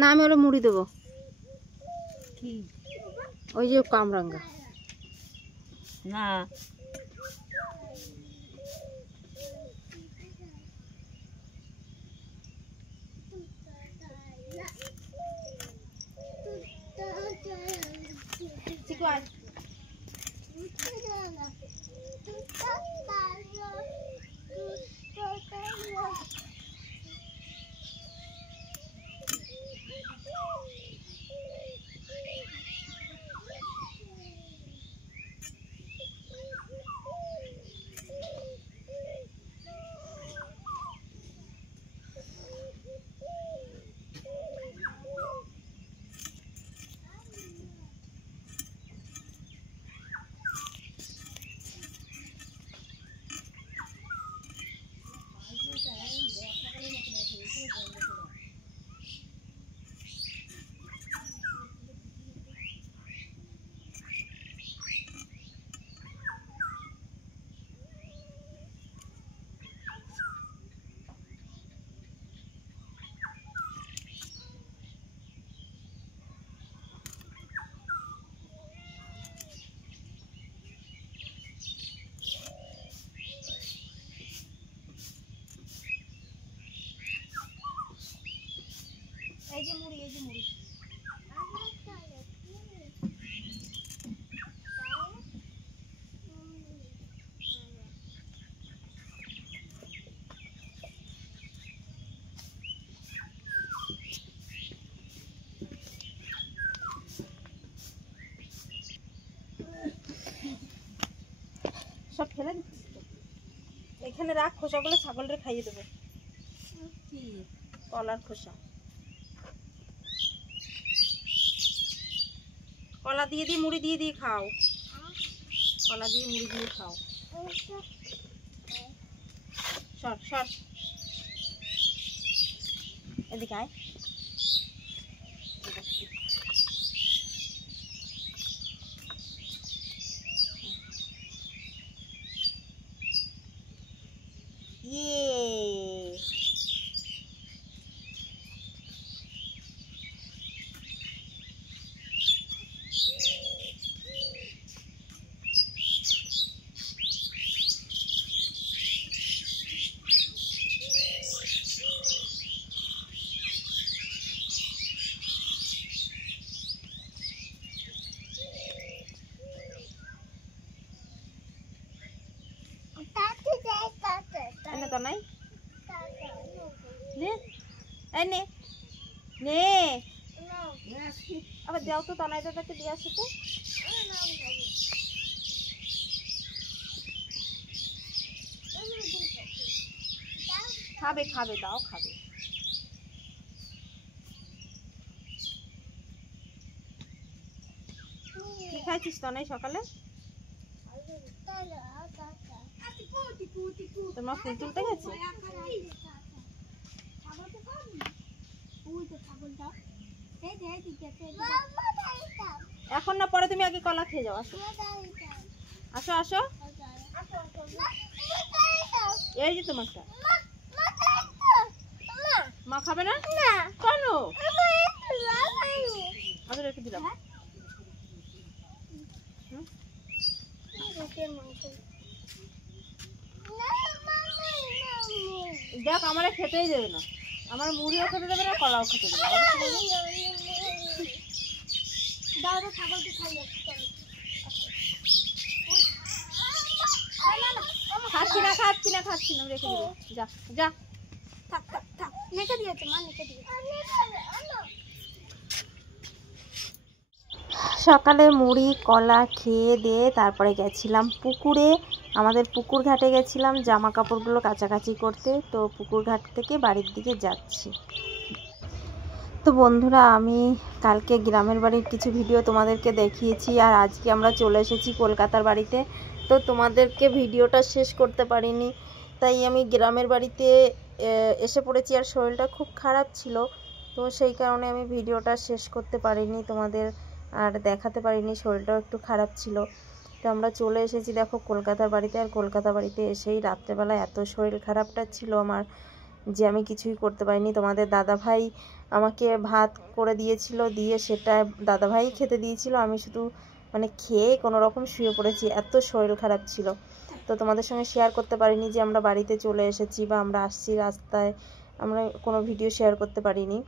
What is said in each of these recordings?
না আমি ওরা মুড়ি দেবো কি ওই যে কামরাঙ্গা না এই যে মুড়ি সব ফেলে দিচ্ছিস এখানে রাখ, খোসাগুলো ছাগলরে খাইয়ে দেবো। কি কলার খোসা, কলা দিয়ে দিয়ে মুড়ি দিয়ে দিয়ে খাও, কলা দিয়ে মুড়ি দিয়ে খাও। সর সর এদিকে আয়। তো নাই নে নে আবার যাও তো তনাই দাদাকে দিয়ে আসো তো। খাবে খাবে দাও খাবে। কি খাইছিস তনাই সকালে? তোমার ফুল তুলতে গেছে? এখন না, পরে তুমি আগে কলা খেয়ে যাও। আসো আসো আসো, এই যে তোমারটা। মা খাবে না কেন? আমি রেখে দিলাম। দেখ আমার খেতেই দেবে না, আমার মুড়িও খেতে দেবে না, কলাও খেতে দেবে না। খাচ্ছি না খাচ্ছি না খাচ্ছি না, রেখে দেবো। যা যা থাক থাক থাক, রেখে দিয়েছে মা, রেখে দিয়েছে। সকালে মুড়ি কলা খেয়ে দিয়ে তারপরে গেছিলাম পুকুরে। আমাদের পুকুর ঘাটে গেছিলাম জামা কাপড়গুলো কাচাকাচি করতে। তো পুকুর ঘাট থেকে বাড়ির দিকে যাচ্ছি। তো বন্ধুরা, আমি কালকে গ্রামের বাড়ির কিছু ভিডিও তোমাদেরকে দেখিয়েছি, আর আজকে আমরা চলে এসেছি কলকাতার বাড়িতে। তো তোমাদেরকে ভিডিওটা শেষ করতে পারিনি, তাই আমি গ্রামের বাড়িতে এসে পড়েছি, আর শরীরটা খুব খারাপ ছিল, তো সেই কারণে আমি ভিডিওটা শেষ করতে পারিনি, তোমাদের আর দেখাতে পারিনি, শরীরটাও একটু খারাপ ছিল। তো আমরা চলে এসেছি দেখো কলকাতার বাড়িতে। আর কলকাতা বাড়িতে এসেই রাত্রেবেলা এত শরীর খারাপটা ছিল আমার যে আমি কিছুই করতে পারিনি। তোমাদের দাদাভাই আমাকে ভাত করে দিয়েছিল, দিয়ে সেটা দাদাভাই খেতে দিয়েছিল, আমি শুধু মানে খেয়ে কোনো রকম শুয়ে পড়েছি, এত শরীর খারাপ ছিল। তো তোমাদের সঙ্গে শেয়ার করতে পারিনি যে আমরা বাড়িতে চলে এসেছি বা আমরা আসছি রাস্তায়, আমরা কোনো ভিডিও শেয়ার করতে পারিনি।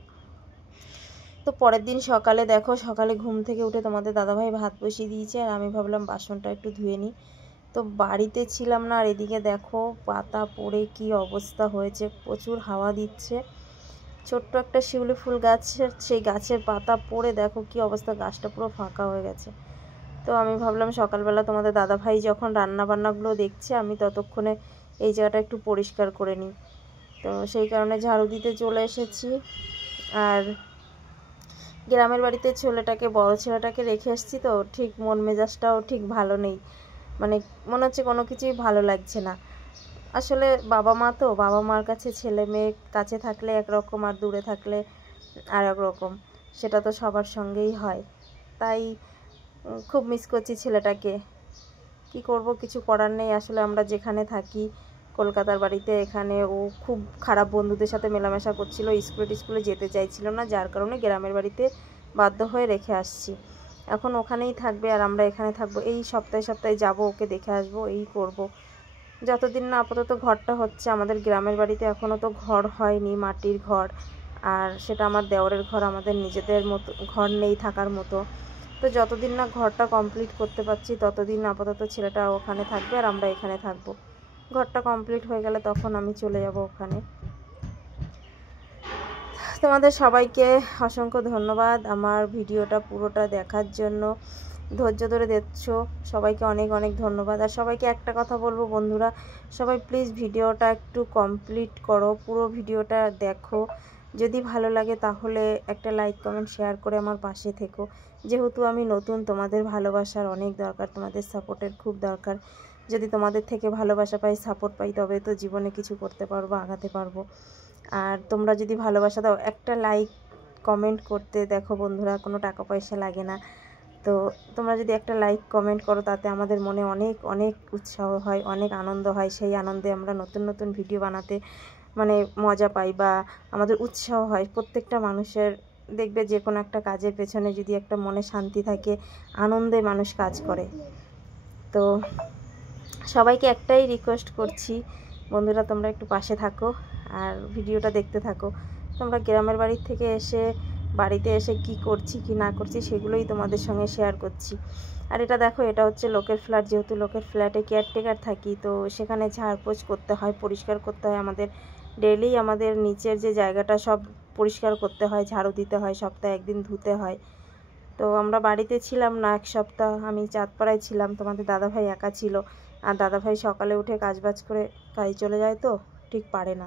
তো পরের দিন সকালে দেখো, সকালে ঘুম থেকে উঠে তোমাদের দাদাভাই ভাত বসিয়ে দিয়েছে, আর আমি ভাবলাম বাসনটা একটু ধুয়ে নিই। তো বাড়িতে ছিলাম না, আর এদিকে দেখো পাতা পড়ে কি অবস্থা হয়েছে, প্রচুর হাওয়া দিচ্ছে। ছোট্ট একটা শিউলি ফুল গাছের, সেই গাছের পাতা পড়ে দেখো কি অবস্থা, গাছটা পুরো ফাঁকা হয়ে গেছে। তো আমি ভাবলাম সকালবেলা তোমাদের দাদাভাই যখন রান্না বান্নাগুলো দেখছে, আমি ততক্ষণে এই জায়গাটা একটু পরিষ্কার করে নিই। তো সেই কারণে ঝাড়ু দিতে চলে এসেছি। আর গ্রামের বাড়িতে বড় ছেলেটাকে রেখে এসেছি, তো ঠিক মন মেজাজটাও ঠিক ভালো নেই, মানে মনে হচ্ছে কোনো কিছুই ভালো লাগছে না। আসলে বাবা মা, তো বাবা মার কাছে ছেলে মেয়ে কাছে থাকলে একরকম, আর দূরে থাকলে আর এক রকম, সেটা তো সবার সঙ্গেই হয়। তাই খুব মিস করছি ছেলেটাকে, কি করব, কিছু করার নেই। আসলে আমরা যেখানে থাকি কলকাতার বাড়িতে, এখানে ও খুব খারাপ বন্ধুদের সাথে মেলামেশা করছিল, স্কুলে যেতে চাইছিল না, যার কারণে গ্রামের বাড়িতে বাধ্য হয়ে রেখে আসছি। এখন ওখানেই থাকবে আর আমরা এখানে থাকবো, এই সপ্তাহে যাব, ওকে দেখে আসবো, এই করব। যতদিন না আপাতত ঘরটা হচ্ছে, আমাদের গ্রামের বাড়িতে এখনও তো ঘর হয়নি, মাটির ঘর, আর সেটা আমার দেওরের ঘর, আমাদের নিজেদের মতো ঘর নেই থাকার মতো। তো যতদিন না ঘরটা কমপ্লিট করতে পারছি ততদিন আপাতত ছেলেটা ওখানে থাকবে আর আমরা এখানে থাকবো। ঘরটা কমপ্লিট হয়ে গেলে তখন আমি চলে যাব ওখানে। তোমাদের সবাইকে অসংখ্য ধন্যবাদ আমার ভিডিওটা পুরোটা দেখার জন্য, ধৈর্য ধরে দেখছো, সবাইকে অনেক অনেক ধন্যবাদ। আর সবাইকে একটা কথা বলবো বন্ধুরা, সবাই প্লিজ ভিডিওটা একটু কমপ্লিট করো, পুরো ভিডিওটা দেখো, যদি ভালো লাগে তাহলে একটা লাইক কমেন্ট শেয়ার করে আমার পাশে থেকো। যেহেতু আমি নতুন, তোমাদের ভালোবাসার অনেক দরকার, তোমাদের সাপোর্টের খুব দরকার। যদি তোমাদের থেকে ভালোবাসা পাই, সাপোর্ট পাই, তবে তো জীবনে কিছু করতে পারবো, আগাতে পারবো। আর তোমরা যদি ভালোবাসা দাও, একটা লাইক কমেন্ট করতে, দেখো বন্ধুরা কোনো টাকা পয়সা লাগে না, তো তোমরা যদি একটা লাইক কমেন্ট করো তাতে আমাদের মনে অনেক অনেক উৎসাহ হয়, অনেক আনন্দ হয়। সেই আনন্দে আমরা নতুন নতুন ভিডিও বানাতে মানে মজা পাই বা আমাদের উৎসাহ হয়। প্রত্যেকটা মানুষের দেখবে যে কোনো একটা কাজের পেছনে যদি একটা মনে শান্তি থাকে, আনন্দে মানুষ কাজ করে। তো সবাইকে একটাই রিকোয়েস্ট করছি বন্ধুরা, তোমরা একটু পাশে থাকো আর ভিডিওটা দেখতে থাকো। তোমরা গ্রামের বাড়ির থেকে এসে বাড়িতে এসে কি করছি কি না করছি সেগুলোই তোমাদের সঙ্গে শেয়ার করছি। আর এটা দেখো, এটা হচ্ছে লোকের ফ্ল্যাট, যেহেতু লোকের ফ্ল্যাটে কেয়ারটেকার থাকি, তো সেখানে ঝাড়পোছ করতে হয়, পরিষ্কার করতে হয়, আমাদের ডেইলি আমাদের নিচের যে জায়গাটা সব পরিষ্কার করতে হয়, ঝাড়ু দিতে হয়, সপ্তাহে একদিন ধুতে হয়। তো আমরা বাড়িতে ছিলাম না এক সপ্তাহ, আমি চাঁদপাড়ায় ছিলাম, তোমাদের দাদাভাই একা ছিল, আর দাদাভাই সকালে উঠে কাজবাজ করে কাজে চলে যায়, তো ঠিক পারে না।